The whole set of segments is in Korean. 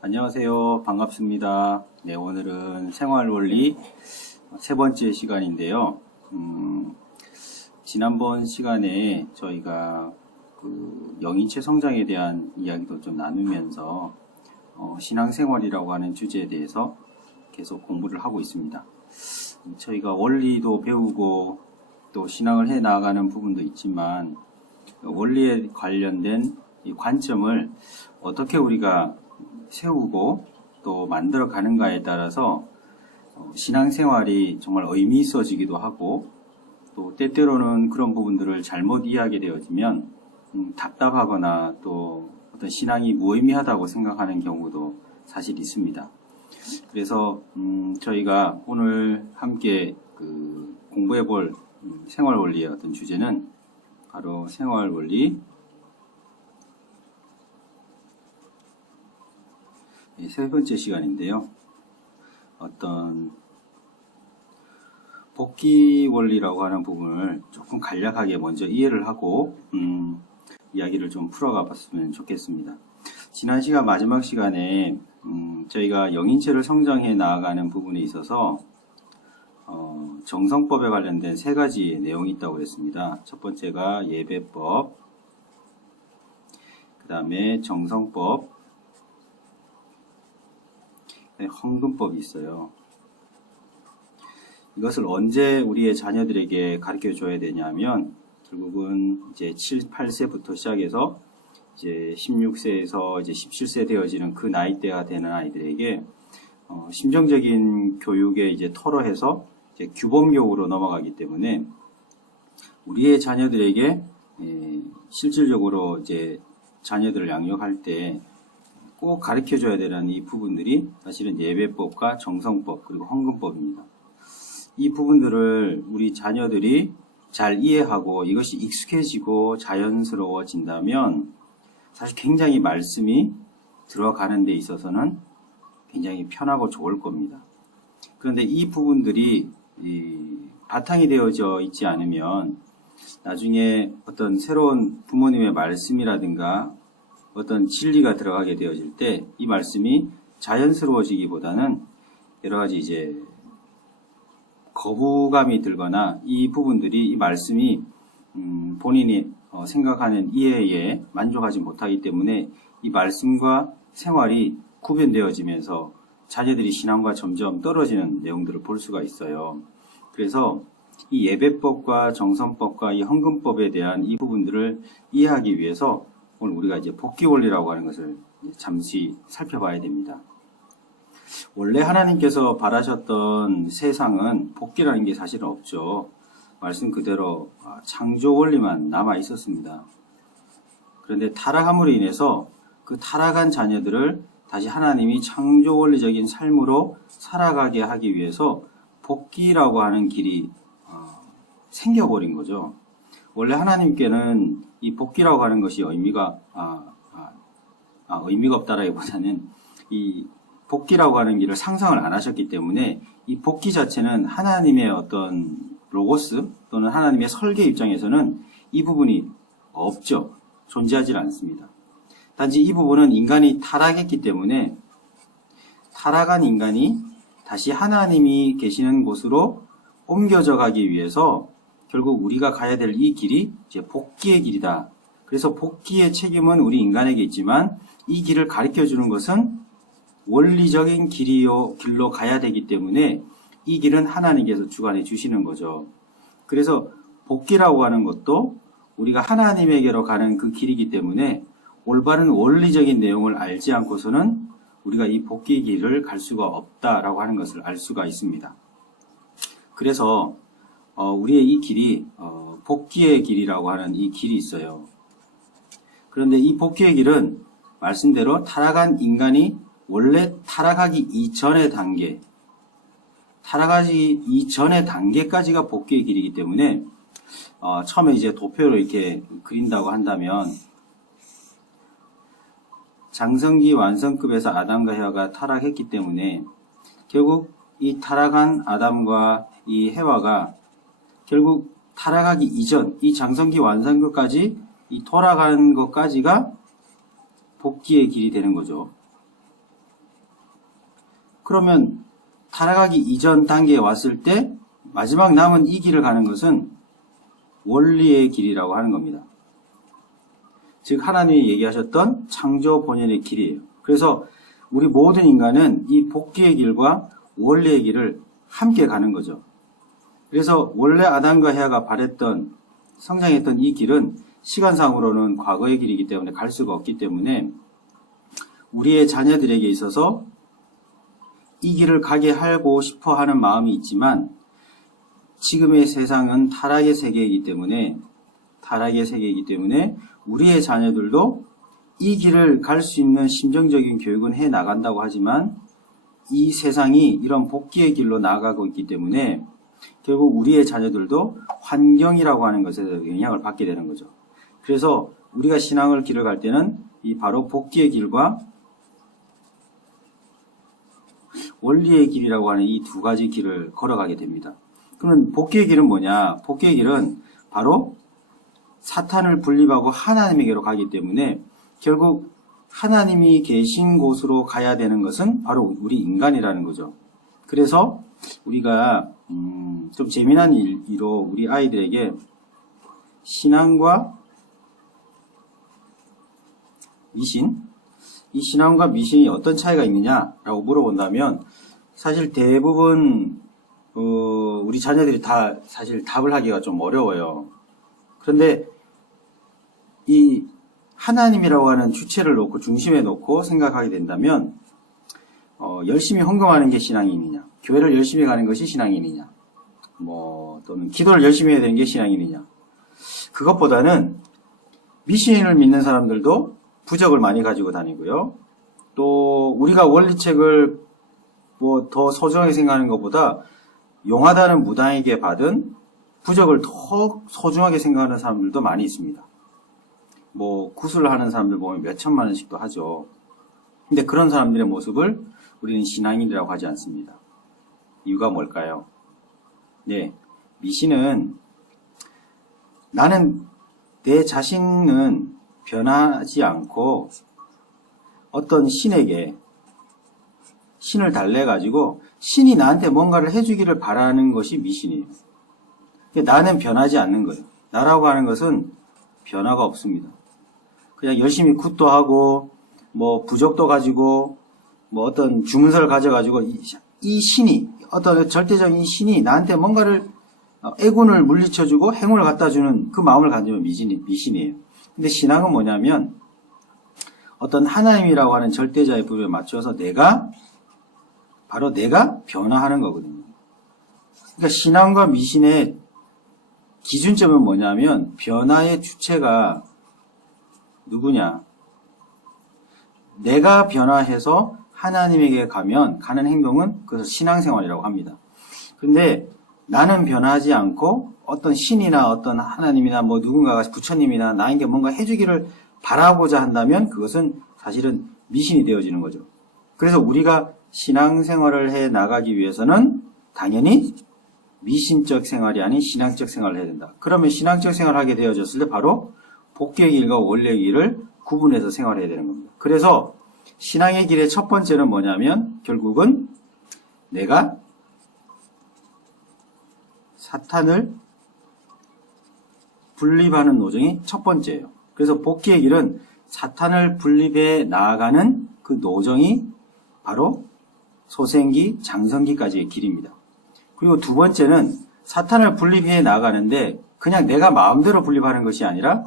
안녕하세요. 반갑습니다. 네, 오늘은 생활원리 세 번째 시간인데요. 음, 지난번 시간에 저희가 그 영인체 성장에 대한 이야기도 좀 나누면서 어, 신앙생활이라고 하는 주제에 대해서 계속 공부를 하고 있습니다. 저희가 원리도 배우고 또 신앙을 해 나가는 부분도 있지만 원리에 관련된 이 관점을 어떻게 우리가 세우고 또 만들어 가는가에 따라서 어, 신앙생활이 정말 의미 있어지기도 하고 또 때때로는 그런 부분들을 잘못 이해하게 되어지면 음, 답답하거나 또 어떤 신앙이 무의미하다고 생각하는 경우도 사실 있습니다. 그래서 음, 저희가 오늘 함께 그 공부해 볼 음, 생활 원리의 어떤 주제는 바로 생활 원리 세 번째 시간인데요. 어떤 복귀 원리라고 하는 부분을 조금 간략하게 먼저 이해를 하고 음, 이야기를 좀 풀어가 봤으면 좋겠습니다. 지난 시간 마지막 시간에 음, 저희가 영인체를 성장해 나아가는 부분에 있어서 어, 정성법에 관련된 세 가지 내용이 있다고 그랬습니다. 첫 번째가 예배법, 그 다음에 정성법, 네, 헌금법이 있어요. 이것을 언제 우리의 자녀들에게 가르쳐 줘야 되냐면 결국은 이제 7, 8세부터 시작해서 이제 16세에서 이제 17세 되어지는 그 나이대가 되는 아이들에게 어, 심정적인 교육에 이제 털어해서 이제 규범 교육으로 넘어가기 때문에 우리의 자녀들에게 예, 실질적으로 이제 자녀들을 양육할 때 꼭 가르쳐 줘야 되는 이 부분들이 사실은 예배법과 정성법 그리고 헌금법입니다. 이 부분들을 우리 자녀들이 잘 이해하고 이것이 익숙해지고 자연스러워진다면 사실 굉장히 말씀이 들어가는 데 있어서는 굉장히 편하고 좋을 겁니다. 그런데 이 부분들이 이 바탕이 되어져 있지 않으면 나중에 어떤 새로운 부모님의 말씀이라든가 어떤 진리가 들어가게 되어질 때 이 말씀이 자연스러워지기보다는 여러 가지 이제 거부감이 들거나 이 부분들이 이 말씀이 음, 본인이 어, 생각하는 이해에 만족하지 못하기 때문에 이 말씀과 생활이 구별되어지면서 자녀들이 신앙과 점점 떨어지는 내용들을 볼 수가 있어요. 그래서 이 예배법과 정성법과 이 헌금법에 대한 이 부분들을 이해하기 위해서 오늘 우리가 이제 복귀 원리라고 하는 것을 잠시 살펴봐야 됩니다. 원래 하나님께서 바라셨던 세상은 복귀라는 게 사실은 없죠. 말씀 그대로 아, 창조 원리만 남아 있었습니다. 그런데 타락함으로 인해서 그 타락한 자녀들을 다시 하나님이 창조 원리적인 삶으로 살아가게 하기 위해서 복귀라고 하는 길이 어, 생겨버린 거죠. 원래 하나님께는 이 복귀라고 하는 것이 의미가 아, 아, 아, 의미가 없다라기보다는 이 복귀라고 하는 길을 상상을 안 하셨기 때문에 이 복귀 자체는 하나님의 어떤 로고스 또는 하나님의 설계 입장에서는 이 부분이 없죠. 존재하지 않습니다. 단지 이 부분은 인간이 타락했기 때문에 타락한 인간이 다시 하나님이 계시는 곳으로 옮겨져 가기 위해서 결국 우리가 가야 될 이 길이 이제 복귀의 길이다. 그래서 복귀의 책임은 우리 인간에게 있지만 이 길을 가르쳐 주는 것은 원리적인 길이요, 길로 가야 되기 때문에 이 길은 하나님께서 주관해 주시는 거죠. 그래서 복귀라고 하는 것도 우리가 하나님에게로 가는 그 길이기 때문에 올바른 원리적인 내용을 알지 않고서는 우리가 이 복귀 길을 갈 수가 없다라고 하는 것을 알 수가 있습니다. 그래서 어, 우리의 이 길이 어, 복귀의 길이라고 하는 이 길이 있어요. 그런데 이 복귀의 길은 말씀대로 타락한 인간이 원래 타락하기 이전의 단계, 타락하기 이전의 단계까지가 복귀의 길이기 때문에 어, 처음에 이제 도표로 이렇게 그린다고 한다면 장성기 완성급에서 아담과 해와가 타락했기 때문에 결국 이 타락한 아담과 이 해와가 결국 타락하기 이전 이 장성기 완성급까지 이 돌아가는 것까지가 복귀의 길이 되는 거죠. 그러면 타락하기 이전 단계에 왔을 때 마지막 남은 이 길을 가는 것은 원리의 길이라고 하는 겁니다. 즉 하나님이 얘기하셨던 창조 본연의 길이에요. 그래서 우리 모든 인간은 이 복귀의 길과 원리의 길을 함께 가는 거죠. 그래서 원래 아담과 헤아가 바랬던 성장했던 이 길은 시간상으로는 과거의 길이기 때문에 갈 수가 없기 때문에 우리의 자녀들에게 있어서 이 길을 가게 하고 싶어 하는 마음이 있지만 지금의 세상은 타락의 세계이기 때문에 타락의 세계이기 때문에 우리의 자녀들도 이 길을 갈 수 있는 심정적인 교육은 해 나간다고 하지만 이 세상이 이런 복귀의 길로 나아가고 있기 때문에 결국 우리의 자녀들도 환경이라고 하는 것에 영향을 받게 되는 거죠. 그래서 우리가 신앙을 길을 갈 때는 이 바로 복귀의 길과 원리의 길이라고 하는 이 두 가지 길을 걸어가게 됩니다. 그러면 복귀의 길은 뭐냐? 복귀의 길은 바로 사탄을 분립하고 하나님에게로 가기 때문에 결국 하나님이 계신 곳으로 가야 되는 것은 바로 우리 인간이라는 거죠. 그래서 우리가 음, 좀 재미난 일, 이로 우리 아이들에게 신앙과 미신, 이 신앙과 미신이 어떤 차이가 있느냐라고 물어본다면 사실 대부분 어, 우리 자녀들이 다 사실 답을 하기가 좀 어려워요. 그런데 이 하나님이라고 하는 주체를 놓고 중심에 놓고 생각하게 된다면 어, 열심히 헌금하는 게 신앙이느냐, 교회를 열심히 가는 것이 신앙이느냐, 뭐 또는 기도를 열심히 해야 되는 게 신앙이느냐, 그것보다는 미신을 믿는 사람들도 부적을 많이 가지고 다니고요. 또 우리가 원리책을 뭐 더 소중하게 생각하는 것보다 용하다는 무당에게 받은 부적을 더 소중하게 생각하는 사람들도 많이 있습니다. 뭐 구슬을 하는 사람들 보면 몇 천만 원씩도 하죠. 근데 그런 사람들의 모습을 우리는 신앙인이라고 하지 않습니다. 이유가 뭘까요? 네, 미신은 나는 내 자신은 변하지 않고 어떤 신에게 신을 달래가지고 신이 나한테 뭔가를 해주기를 바라는 것이 미신이에요. 그러니까 나는 변하지 않는 거예요. 나라고 하는 것은 변화가 없습니다. 그냥 열심히 굿도 하고 뭐 부적도 가지고 뭐 어떤 주문서를 가져가지고 이, 이 신이 어떤 절대적인 신이 나한테 뭔가를 어, 애군을 물리쳐주고 행운을 갖다주는 그 마음을 가지면 미신이, 미신이에요. 근데 신앙은 뭐냐면 어떤 하나님이라고 하는 절대자의 부름에 맞춰서 내가 바로 내가 변화하는 거거든요. 그러니까 신앙과 미신의 기준점은 뭐냐면 변화의 주체가 누구냐? 내가 변화해서 하나님에게 가면 가는 행동은 그것을 신앙생활이라고 합니다. 그런데 나는 변하지 않고 어떤 신이나 어떤 하나님이나 뭐 누군가가 부처님이나 나에게 뭔가 해주기를 바라고자 한다면 그것은 사실은 미신이 되어지는 거죠. 그래서 우리가 신앙생활을 해 나가기 위해서는 당연히 미신적 생활이 아닌 신앙적 생활을 해야 된다. 그러면 신앙적 생활을 하게 되어졌을 때 바로 복귀의 길과 원래의 길을 구분해서 생활해야 되는 겁니다. 그래서 신앙의 길의 첫 번째는 뭐냐면 결국은 내가 사탄을 분립하는 노정이 첫 번째예요. 그래서 복귀의 길은 사탄을 분립해 나아가는 그 노정이 바로 소생기, 장성기까지의 길입니다. 그리고 두 번째는 사탄을 분립해 나아가는데 그냥 내가 마음대로 분립하는 것이 아니라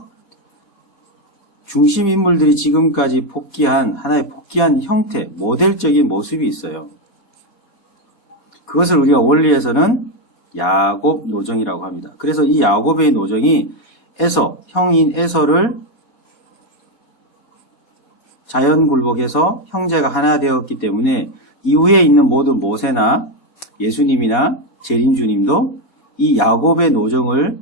중심 인물들이 지금까지 복귀한 하나의 복귀한 형태, 모델적인 모습이 있어요. 그것을 우리가 원리에서는 야곱 노정이라고 합니다. 그래서 이 야곱의 노정이 에서, 형인 에서를 자연 굴복에서 형제가 하나 되었기 때문에 이후에 있는 모든 모세나 예수님이나 재림주님도 이 야곱의 노정을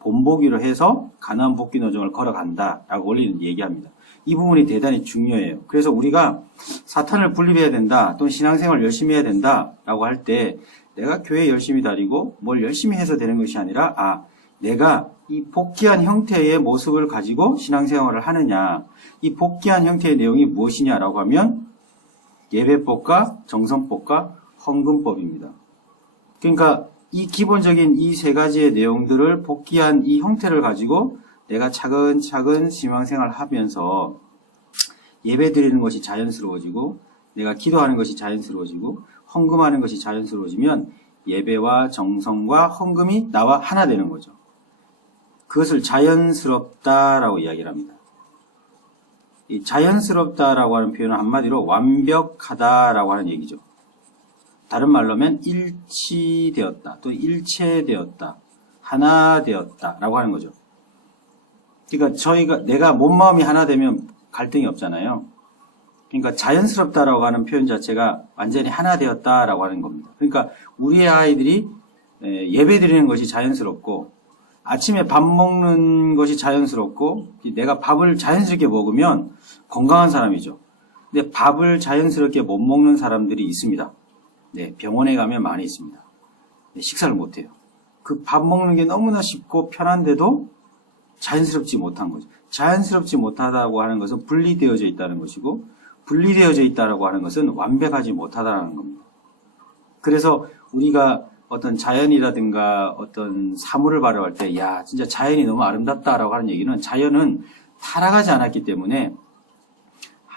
본보기로 해서 가나안 복귀 노정을 걸어간다라고 원리는 얘기합니다. 이 부분이 대단히 중요해요. 그래서 우리가 사탄을 분립해야 된다, 또는 신앙생활을 열심히 해야 된다라고 할 때 내가 교회 열심히 다니고 뭘 열심히 해서 되는 것이 아니라 아 내가 이 복귀한 형태의 모습을 가지고 신앙생활을 하느냐, 이 복귀한 형태의 내용이 무엇이냐라고 하면 예배법과 정성법과 헌금법입니다. 그러니까 이 기본적인 이 세 가지의 내용들을 복귀한 이 형태를 가지고 내가 차근차근 신앙생활을 하면서 예배 드리는 것이 자연스러워지고 내가 기도하는 것이 자연스러워지고 헌금하는 것이 자연스러워지면 예배와 정성과 헌금이 나와 하나 되는 거죠. 그것을 자연스럽다라고 이야기를 합니다. 이 자연스럽다라고 하는 표현은 한마디로 완벽하다라고 하는 얘기죠. 다른 말로 하면 일치되었다, 또 일체되었다, 하나 되었다 라고 하는 거죠. 그러니까 저희가 내가 몸 마음이 하나 되면 갈등이 없잖아요. 그러니까 자연스럽다라고 하는 표현 자체가 완전히 하나 되었다라고 하는 겁니다. 그러니까 우리의 아이들이 에, 예배 드리는 것이 자연스럽고 아침에 밥 먹는 것이 자연스럽고 내가 밥을 자연스럽게 먹으면 건강한 사람이죠. 근데 밥을 자연스럽게 못 먹는 사람들이 있습니다. 네, 병원에 가면 많이 있습니다. 네, 식사를 못 해요. 그 밥 먹는 게 너무나 쉽고 편한데도 자연스럽지 못한 거죠. 자연스럽지 못하다고 하는 것은 분리되어져 있다는 것이고 분리되어져 있다고 하는 것은 완벽하지 못하다는 겁니다. 그래서 우리가 어떤 자연이라든가 어떤 사물을 바라볼 때, 야, 진짜 자연이 너무 아름답다라고 하는 얘기는 자연은 타락하지 않았기 때문에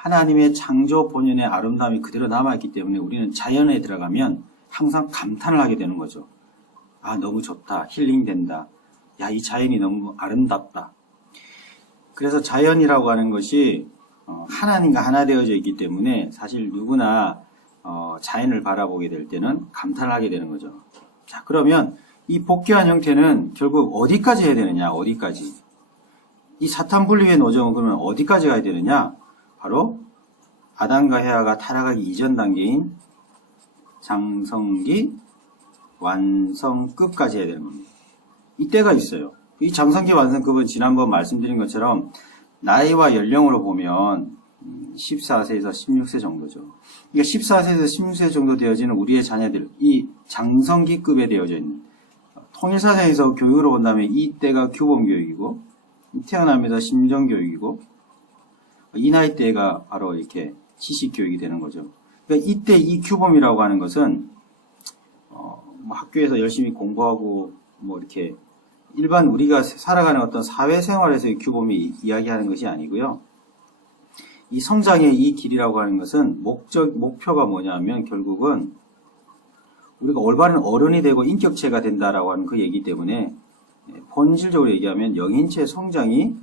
하나님의 창조 본연의 아름다움이 그대로 남아있기 때문에 우리는 자연에 들어가면 항상 감탄을 하게 되는 거죠. 아, 너무 좋다. 힐링된다. 야, 이 자연이 너무 아름답다. 그래서 자연이라고 하는 것이 어, 하나님과 하나 되어져 있기 때문에 사실 누구나 어, 자연을 바라보게 될 때는 감탄을 하게 되는 거죠. 자, 그러면 이 복귀한 형태는 결국 어디까지 해야 되느냐? 어디까지? 이 사탄 분리의 노정은 그러면 어디까지 가야 되느냐? 바로 아담과 헤아가 타락하기 이전 단계인 장성기 완성급까지 해야 되는 겁니다. 이때가 있어요. 이 장성기 완성급은 지난번 말씀드린 것처럼 나이와 연령으로 보면 14세에서 16세 정도죠. 그러니까 14세에서 16세 정도 되어지는 우리의 자녀들, 이 장성기급에 되어져 있는 통일사상에서 교육으로 본다면 이때가 규범교육이고 태어나면서 심정교육이고 이 나이 때가 바로 이렇게 지식 교육이 되는 거죠. 그러니까 이때 이 규범이라고 하는 것은 어, 뭐 학교에서 열심히 공부하고 뭐 이렇게 일반 우리가 살아가는 어떤 사회생활에서의 규범이 이야기하는 것이 아니고요. 이 성장의 이 길이라고 하는 것은 목적, 목표가 뭐냐면 결국은 우리가 올바른 어른이 되고 인격체가 된다라고 하는 그 얘기 때문에 본질적으로 얘기하면 영인체 성장이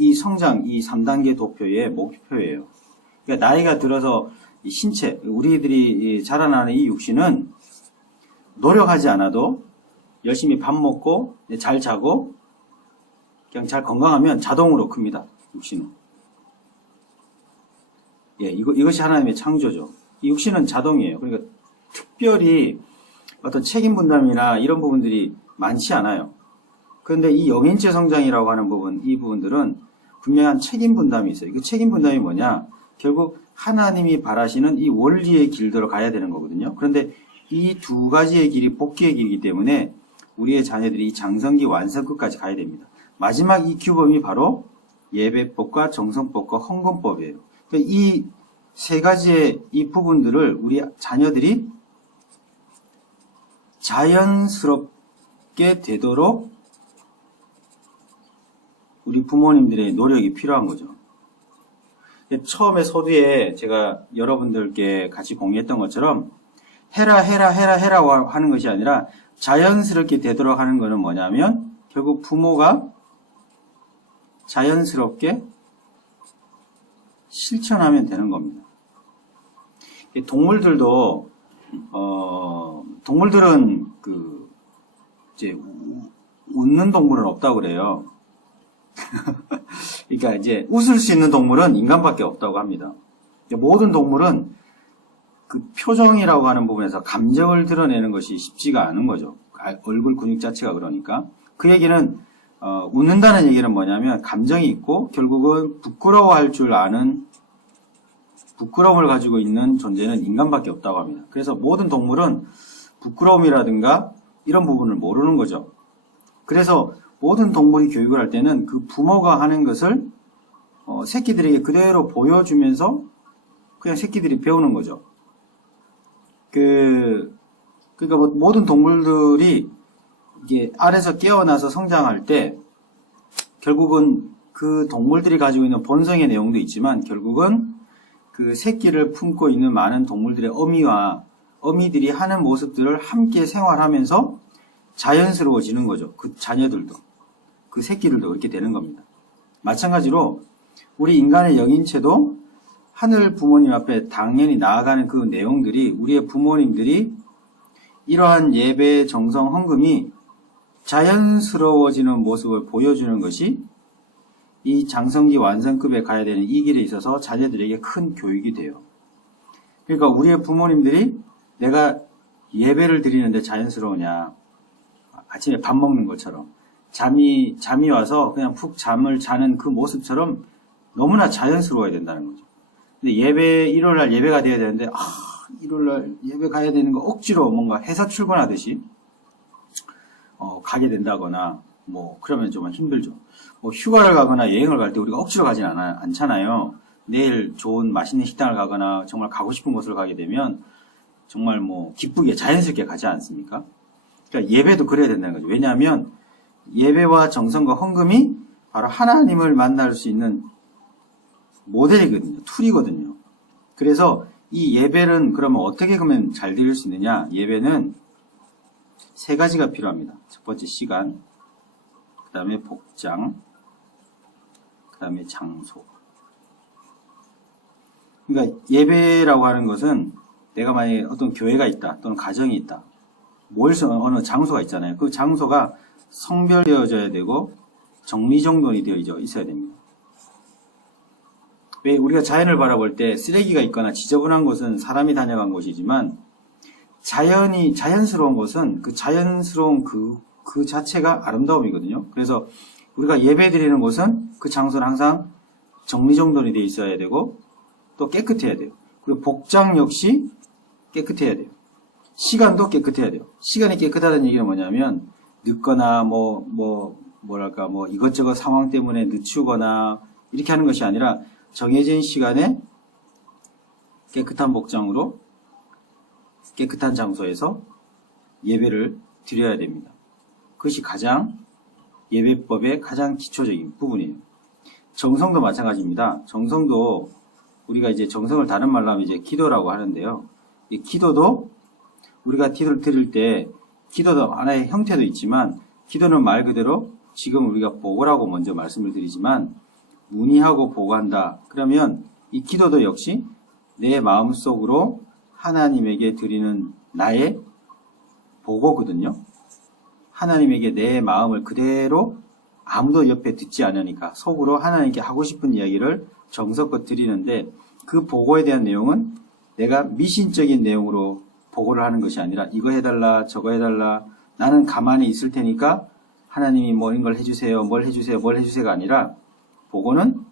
이 성장, 이 3단계 도표의 목표예요. 그러니까 나이가 들어서 이 신체, 우리들이 자라나는 이 육신은 노력하지 않아도 열심히 밥 먹고 잘 자고 그냥 잘 건강하면 자동으로 큽니다. 육신은. 예, 이거, 이것이 하나님의 창조죠. 이 육신은 자동이에요. 그러니까 특별히 어떤 책임 분담이나 이런 부분들이 많지 않아요. 그런데 이 영인체 성장이라고 하는 부분, 이 부분들은 분명한 책임 분담이 있어요. 그 책임 분담이 뭐냐? 결국 하나님이 바라시는 이 원리의 길대로 가야 되는 거거든요. 그런데 이 두 가지의 길이 복귀의 길이기 때문에 우리의 자녀들이 이 장성기 완성끝까지 가야 됩니다. 마지막 이 규범이 바로 예배법과 정성법과 헌금법이에요. 그러니까 이 세 가지의 이 부분들을 우리 자녀들이 자연스럽게 되도록 우리 부모님들의 노력이 필요한 거죠. 처음에 서두에 제가 여러분들께 같이 공유했던 것처럼 해라 해라 해라 해라고 하는 것이 아니라 자연스럽게 되도록 하는 것은 뭐냐면 결국 부모가 자연스럽게 실천하면 되는 겁니다. 동물들도 어, 동물들은 그 이제 우- 웃는 동물은 없다고 그래요. 그러니까 이제 웃을 수 있는 동물은 인간밖에 없다고 합니다. 모든 동물은 그 표정이라고 하는 부분에서 감정을 드러내는 것이 쉽지가 않은 거죠. 아, 얼굴 근육 자체가 그러니까. 그 얘기는 어, 웃는다는 얘기는 뭐냐면 감정이 있고 결국은 부끄러워할 줄 아는 부끄러움을 가지고 있는 존재는 인간밖에 없다고 합니다. 그래서 모든 동물은 부끄러움이라든가 이런 부분을 모르는 거죠. 그래서 모든 동물이 교육을 할 때는 그 부모가 하는 것을 어, 새끼들에게 그대로 보여주면서 그냥 새끼들이 배우는 거죠. 그, 그러니까 뭐 모든 동물들이 이게 알에서 깨어나서 성장할 때 결국은 그 동물들이 가지고 있는 본성의 내용도 있지만 결국은 그 새끼를 품고 있는 많은 동물들의 어미와 어미들이 하는 모습들을 함께 생활하면서 자연스러워지는 거죠. 그 자녀들도. 그 새끼들도 그렇게 되는 겁니다. 마찬가지로 우리 인간의 영인체도 하늘 부모님 앞에 당연히 나아가는 그 내용들이 우리의 부모님들이 이러한 예배 정성 헌금이 자연스러워지는 모습을 보여주는 것이 이 장성기 완성급에 가야 되는 이 길에 있어서 자녀들에게 큰 교육이 돼요. 그러니까 우리의 부모님들이 내가 예배를 드리는데 자연스러우냐. 아침에 밥 먹는 것처럼. 잠이, 잠이 와서 그냥 푹 잠을 자는 그 모습처럼 너무나 자연스러워야 된다는 거죠. 근데 예배, 일요일날 예배가 돼야 되는데, 아, 일요일날 예배 가야 되는 거 억지로 뭔가 회사 출근하듯이, 어, 가게 된다거나, 뭐, 그러면 좀 힘들죠. 뭐, 휴가를 가거나 여행을 갈 때 우리가 억지로 가진 않아, 않잖아요. 내일 좋은 맛있는 식당을 가거나 정말 가고 싶은 곳을 가게 되면 정말 뭐, 기쁘게 자연스럽게 가지 않습니까? 그러니까 예배도 그래야 된다는 거죠. 왜냐하면 예배와 정성과 헌금이 바로 하나님을 만날 수 있는 모델이거든요. 툴이거든요. 그래서 이 예배는 그러면 어떻게 그러면 잘 드릴 수 있느냐? 예배는 세 가지가 필요합니다. 첫 번째 시간, 그 다음에 복장, 그 다음에 장소. 그러니까 예배라고 하는 것은 내가 만약에 어떤 교회가 있다 또는 가정이 있다 모일 수 어느 장소가 있잖아요. 그 장소가 성별되어져야 되고 정리정돈이 되어 있어야 됩니다. 왜 우리가 자연을 바라볼 때 쓰레기가 있거나 지저분한 곳은 사람이 다녀간 곳이지만 자연이 자연스러운 곳은 그 자연스러운 그, 그 자체가 아름다움이거든요. 그래서 우리가 예배 드리는 곳은 그 장소는 항상 정리정돈이 되어 있어야 되고 또 깨끗해야 돼요. 그리고 복장 역시 깨끗해야 돼요. 시간도 깨끗해야 돼요. 시간이 깨끗하다는 얘기는 뭐냐면 늦거나 뭐, 뭐, 뭐랄까, 뭐 이것저것 상황 때문에 늦추거나 이렇게 하는 것이 아니라 정해진 시간에 깨끗한 복장으로 깨끗한 장소에서 예배를 드려야 됩니다. 그것이 가장 예배법의 가장 기초적인 부분이에요. 정성도 마찬가지입니다. 정성도 우리가 이제 정성을 다른 말로 하면 이제 기도라고 하는데요. 이 기도도 우리가 기도를 드릴 때 기도도 하나의 형태도 있지만 기도는 말 그대로 지금 우리가 보고라고 먼저 말씀을 드리지만 문의하고 보고한다. 그러면 이 기도도 역시 내 마음속으로 하나님에게 드리는 나의 보고거든요. 하나님에게 내 마음을 그대로 아무도 옆에 듣지 않으니까 속으로 하나님께 하고 싶은 이야기를 정성껏 드리는데 그 보고에 대한 내용은 내가 미신적인 내용으로 보고를 하는 것이 아니라 이거 해달라 저거 해달라 나는 가만히 있을 테니까 하나님이 뭐 이런 걸 해주세요 뭘 해주세요 뭘 해주세요가 아니라 보고는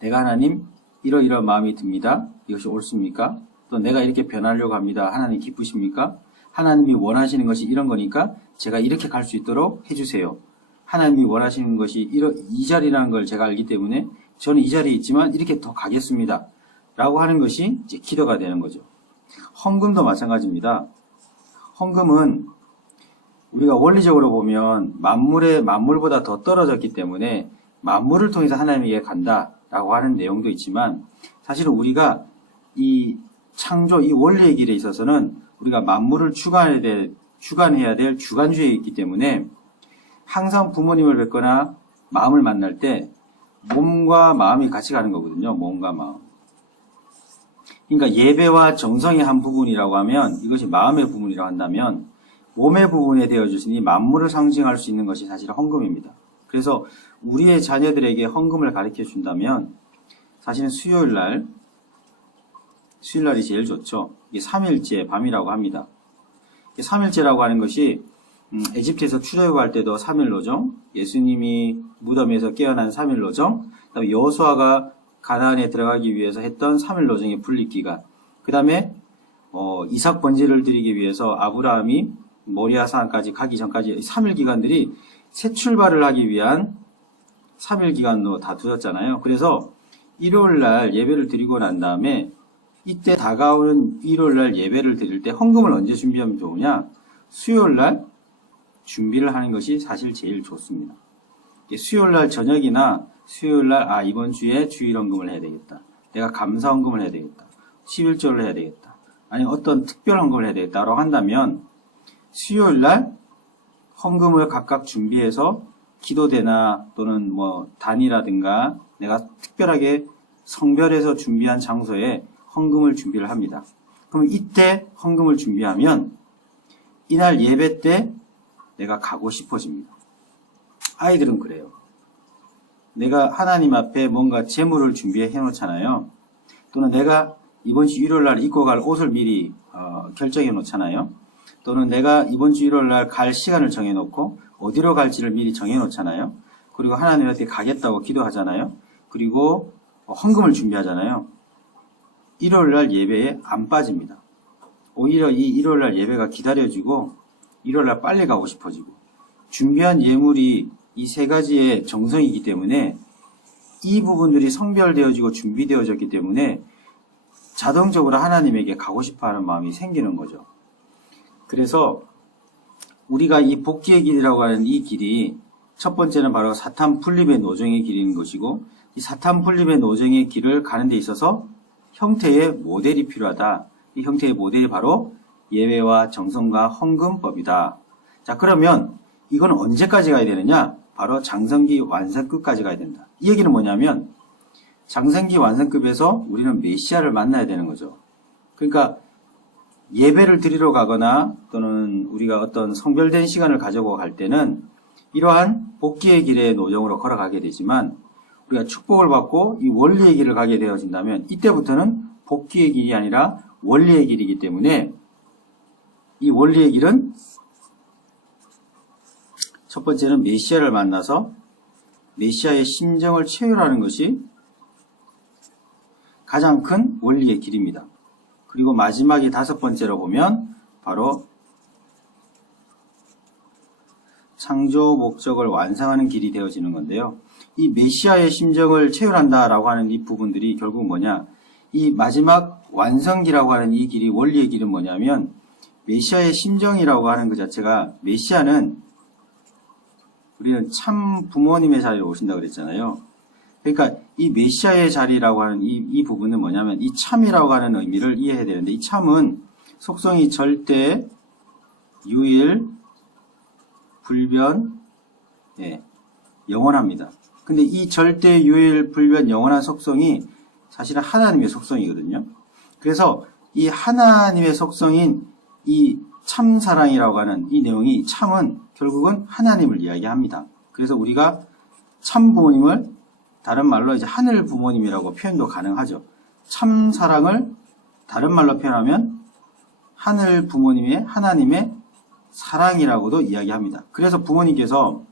내가 하나님 이러이러 마음이 듭니다. 이것이 옳습니까? 또 내가 이렇게 변하려고 합니다. 하나님 기쁘십니까? 하나님이 원하시는 것이 이런 거니까 제가 이렇게 갈 수 있도록 해주세요. 하나님이 원하시는 것이 이러, 이 자리라는 걸 제가 알기 때문에 저는 이 자리에 있지만 이렇게 더 가겠습니다. 라고 하는 것이 이제 기도가 되는 거죠 헌금도 마찬가지입니다. 헌금은 우리가 원리적으로 보면 만물의 만물보다 더 떨어졌기 때문에 만물을 통해서 하나님에게 간다라고 하는 내용도 있지만 사실은 우리가 이 창조 이 원리의 길에 있어서는 우리가 만물을 주관해야 될 주관해야 될 주관주의에 있기 때문에 항상 부모님을 뵙거나 마음을 만날 때 몸과 마음이 같이 가는 거거든요. 몸과 마음. 그러니까 예배와 정성의 한 부분이라고 하면 이것이 마음의 부분이라고 한다면 몸의 부분에 되어 주시니 만물을 상징할 수 있는 것이 사실 헌금입니다. 그래서 우리의 자녀들에게 헌금을 가르쳐 준다면 사실은 수요일 날 수요일 날이 제일 좋죠. 이게 3일째 밤이라고 합니다. 3일째라고 하는 것이 음, 에집트에서 출애굽할 때도 3일 노정, 예수님이 무덤에서 깨어난 3일 노정, 그다음에 여호수아가 가나안에 들어가기 위해서 했던 3일 노정의 분립 기간. 그 다음에 어, 이삭 번제를 드리기 위해서 아브라함이 모리아 산까지 가기 전까지 3일 기간들이 새 출발을 하기 위한 3일 기간으로 다 두었잖아요. 그래서 일요일 날 예배를 드리고 난 다음에 이때 다가오는 일요일 날 예배를 드릴 때 헌금을 언제 준비하면 좋으냐? 수요일 날 준비를 하는 것이 사실 제일 좋습니다. 수요일 날 저녁이나 수요일 날 아 이번 주에 주일 헌금을 해야 되겠다. 내가 감사 헌금을 해야 되겠다. 11조를 해야 되겠다. 아니 어떤 특별 헌금을 해야 되겠다라고 한다면 수요일 날 헌금을 각각 준비해서 기도대나 또는 뭐 단이라든가 내가 특별하게 성별해서 준비한 장소에 헌금을 준비를 합니다. 그럼 이때 헌금을 준비하면 이날 예배 때 내가 가고 싶어집니다. 아이들은 그래요. 내가 하나님 앞에 뭔가 재물을 준비해 놓잖아요. 또는 내가 이번 주 일요일 날 입고 갈 옷을 미리 어, 결정해 놓잖아요. 또는 내가 이번 주 일요일 날 갈 시간을 정해 놓고 어디로 갈지를 미리 정해 놓잖아요. 그리고 하나님한테 가겠다고 기도하잖아요. 그리고 어, 헌금을 준비하잖아요. 일요일 날 예배에 안 빠집니다. 오히려 이 일요일 날 예배가 기다려지고 일요일 날 빨리 가고 싶어지고 준비한 예물이 이 세 가지의 정성이기 때문에 이 부분들이 성별되어지고 준비되어졌기 때문에 자동적으로 하나님에게 가고 싶어 하는 마음이 생기는 거죠. 그래서 우리가 이 복귀의 길이라고 하는 이 길이 첫 번째는 바로 사탄 분립의 노정의 길인 것이고 이 사탄 분립의 노정의 길을 가는 데 있어서 형태의 모델이 필요하다. 이 형태의 모델이 바로 예배와 정성과 헌금법이다. 자, 그러면 이건 언제까지 가야 되느냐? 바로 장성기 완성급까지 가야 된다. 이 얘기는 뭐냐면 장성기 완성급에서 우리는 메시아를 만나야 되는 거죠. 그러니까 예배를 드리러 가거나 또는 우리가 어떤 성별된 시간을 가지고 갈 때는 이러한 복귀의 길의 노정으로 걸어가게 되지만 우리가 축복을 받고 이 원리의 길을 가게 되어진다면 이때부터는 복귀의 길이 아니라 원리의 길이기 때문에 이 원리의 길은 첫 번째는 메시아를 만나서 메시아의 심정을 채우라는 것이 가장 큰 원리의 길입니다. 그리고 마지막이 다섯 번째로 보면 바로 창조 목적을 완성하는 길이 되어지는 건데요. 이 메시아의 심정을 채울한다라고 하는 이 부분들이 결국 뭐냐? 이 마지막 완성기라고 하는 이 길이 원리의 길은 뭐냐면 메시아의 심정이라고 하는 그 자체가 메시아는 우리는 참 부모님의 자리에 오신다 그랬잖아요. 그러니까 이 메시아의 자리라고 하는 이, 이 부분은 뭐냐면 이 참이라고 하는 의미를 이해해야 되는데 이 참은 속성이 절대, 유일, 불변, 예, 영원합니다. 근데 이 절대, 유일, 불변, 영원한 속성이 사실은 하나님의 속성이거든요. 그래서 이 하나님의 속성인 이 참 사랑이라고 하는 이 내용이 참은 결국은 하나님을 이야기합니다. 그래서 우리가 참 부모님을 다른 말로 이제 하늘 부모님이라고 표현도 가능하죠. 참 사랑을 다른 말로 표현하면 하늘 부모님의 하나님의 사랑이라고도 이야기합니다. 그래서 부모님께서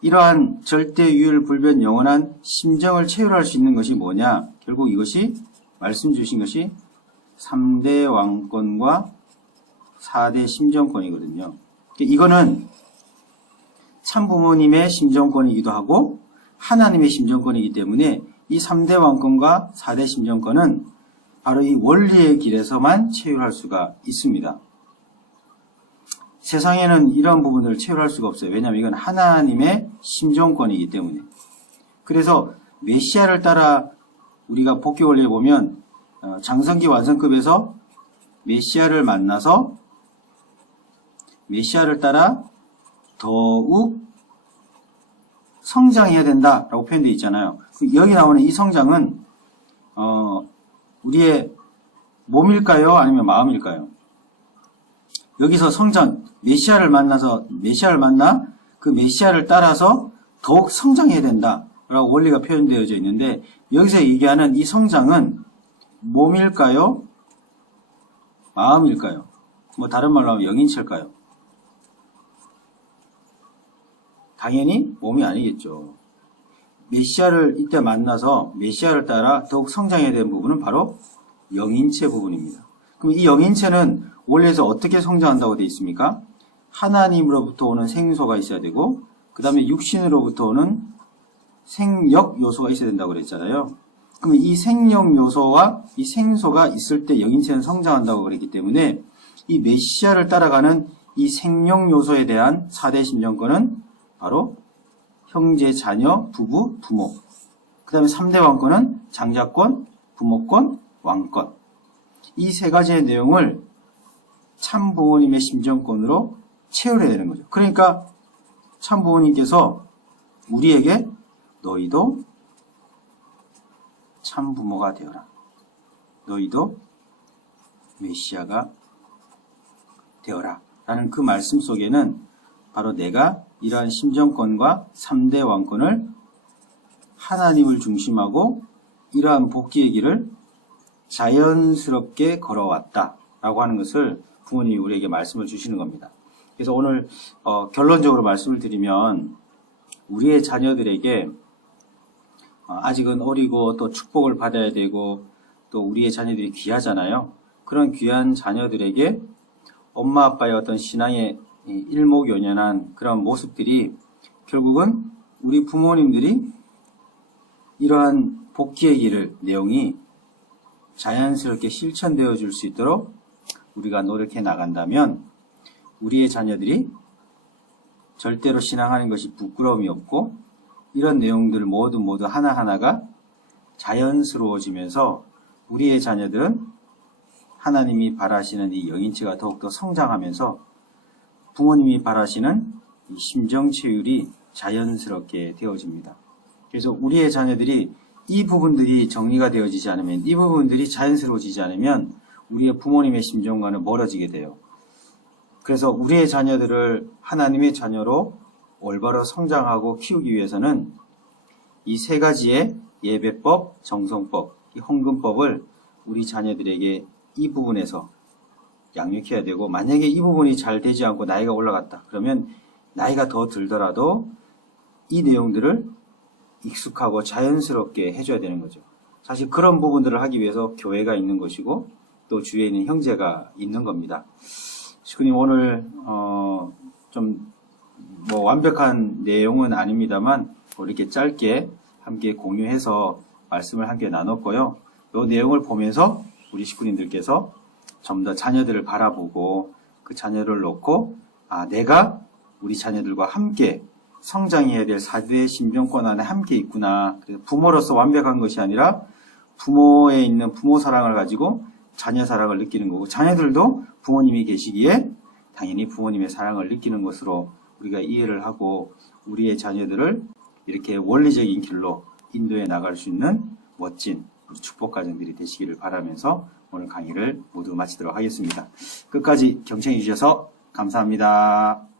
이러한 절대 유일 불변 영원한 심정을 체휼할 수 있는 것이 뭐냐? 결국 이것이 말씀 주신 것이 3대 왕권과 4대 심정권이거든요. 이거는 참 부모님의 심정권이기도 하고 하나님의 심정권이기 때문에 이 3대 왕권과 4대 심정권은 바로 이 원리의 길에서만 체휼할 수가 있습니다. 세상에는 이런 부분을 체휼할 수가 없어요. 왜냐하면 이건 하나님의 심정권이기 때문에. 그래서 메시아를 따라 우리가 복귀 원리를 보면 어, 장성기 완성급에서 메시아를 만나서 메시아를 따라 더욱 성장해야 된다라고 표현되어 있잖아요. 그 여기 나오는 이 성장은 어, 우리의 몸일까요? 아니면 마음일까요? 여기서 성장, 메시아를 만나서 메시아를 만나 그 메시아를 따라서 더욱 성장해야 된다라고 원리가 표현되어져 있는데 여기서 얘기하는 이 성장은 몸일까요? 마음일까요? 뭐 다른 말로 하면 영인체일까요? 당연히 몸이 아니겠죠. 메시아를 이때 만나서 메시아를 따라 더욱 성장해야 되는 부분은 바로 영인체 부분입니다. 그럼 이 영인체는 원래에서 어떻게 성장한다고 되어 있습니까? 하나님으로부터 오는 생소가 있어야 되고 그 다음에 육신으로부터 오는 생력 요소가 있어야 된다고 그랬잖아요. 그러면 이 생명 요소와 이 생소가 있을 때 영인체는 성장한다고 그랬기 때문에 이 메시아를 따라가는 이 생명 요소에 대한 4대 심정권은 바로 형제, 자녀, 부부, 부모. 그 다음에 3대 왕권은 장자권, 부모권, 왕권. 이 세 가지의 내용을 참 부모님의 심정권으로 채울해야 되는 거죠. 그러니까 참 부모님께서 우리에게 너희도 참 부모가 되어라. 너희도 메시아가 되어라. 라는 그 말씀 속에는 바로 내가 이러한 심정권과 3대 왕권을 하나님을 중심하고 이러한 복귀의 길을 자연스럽게 걸어왔다. 라고 하는 것을 부모님이 우리에게 말씀을 주시는 겁니다. 그래서 오늘 어, 결론적으로 말씀을 드리면 우리의 자녀들에게 어, 아직은 어리고 또 축복을 받아야 되고 또 우리의 자녀들이 귀하잖아요. 그런 귀한 자녀들에게 엄마 아빠의 어떤 신앙의 이 일목요연한 그런 모습들이 결국은 우리 부모님들이 이러한 복귀의 길을 내용이 자연스럽게 실천되어 줄 수 있도록 우리가 노력해 나간다면 우리의 자녀들이 절대로 신앙하는 것이 부끄러움이 없고 이런 내용들 모두 모두 하나하나가 자연스러워지면서 우리의 자녀들은 하나님이 바라시는 이 영인체가 더욱더 성장하면서 부모님이 바라시는 이 심정 체율이 자연스럽게 되어집니다. 그래서 우리의 자녀들이 이 부분들이 정리가 되어지지 않으면 이 부분들이 자연스러워지지 않으면 우리의 부모님의 심정과는 멀어지게 돼요. 그래서 우리의 자녀들을 하나님의 자녀로 올바로 성장하고 키우기 위해서는 이 세 가지의 예배법, 정성법, 이 헌금법을 우리 자녀들에게 이 부분에서 양육해야 되고 만약에 이 부분이 잘 되지 않고 나이가 올라갔다 그러면 나이가 더 들더라도 이 내용들을 익숙하고 자연스럽게 해줘야 되는 거죠. 사실 그런 부분들을 하기 위해서 교회가 있는 것이고 또 주위에 있는 형제가 있는 겁니다. 시크님 오늘 어, 좀 뭐 완벽한 내용은 아닙니다만 뭐 이렇게 짧게 함께 공유해서 말씀을 함께 나눴고요. 이 내용을 보면서 우리 식구님들께서 좀 더 자녀들을 바라보고 그 자녀를 놓고 아 내가 우리 자녀들과 함께 성장해야 될 4대 신병권 안에 함께 있구나. 그래서 부모로서 완벽한 것이 아니라 부모에 있는 부모 사랑을 가지고 자녀 사랑을 느끼는 거고 자녀들도 부모님이 계시기에 당연히 부모님의 사랑을 느끼는 것으로 우리가 이해를 하고 우리의 자녀들을 이렇게 원리적인 길로 인도해 나갈 수 있는 멋진 축복 가정들이 되시기를 바라면서 오늘 강의를 모두 마치도록 하겠습니다. 끝까지 경청해 주셔서 감사합니다.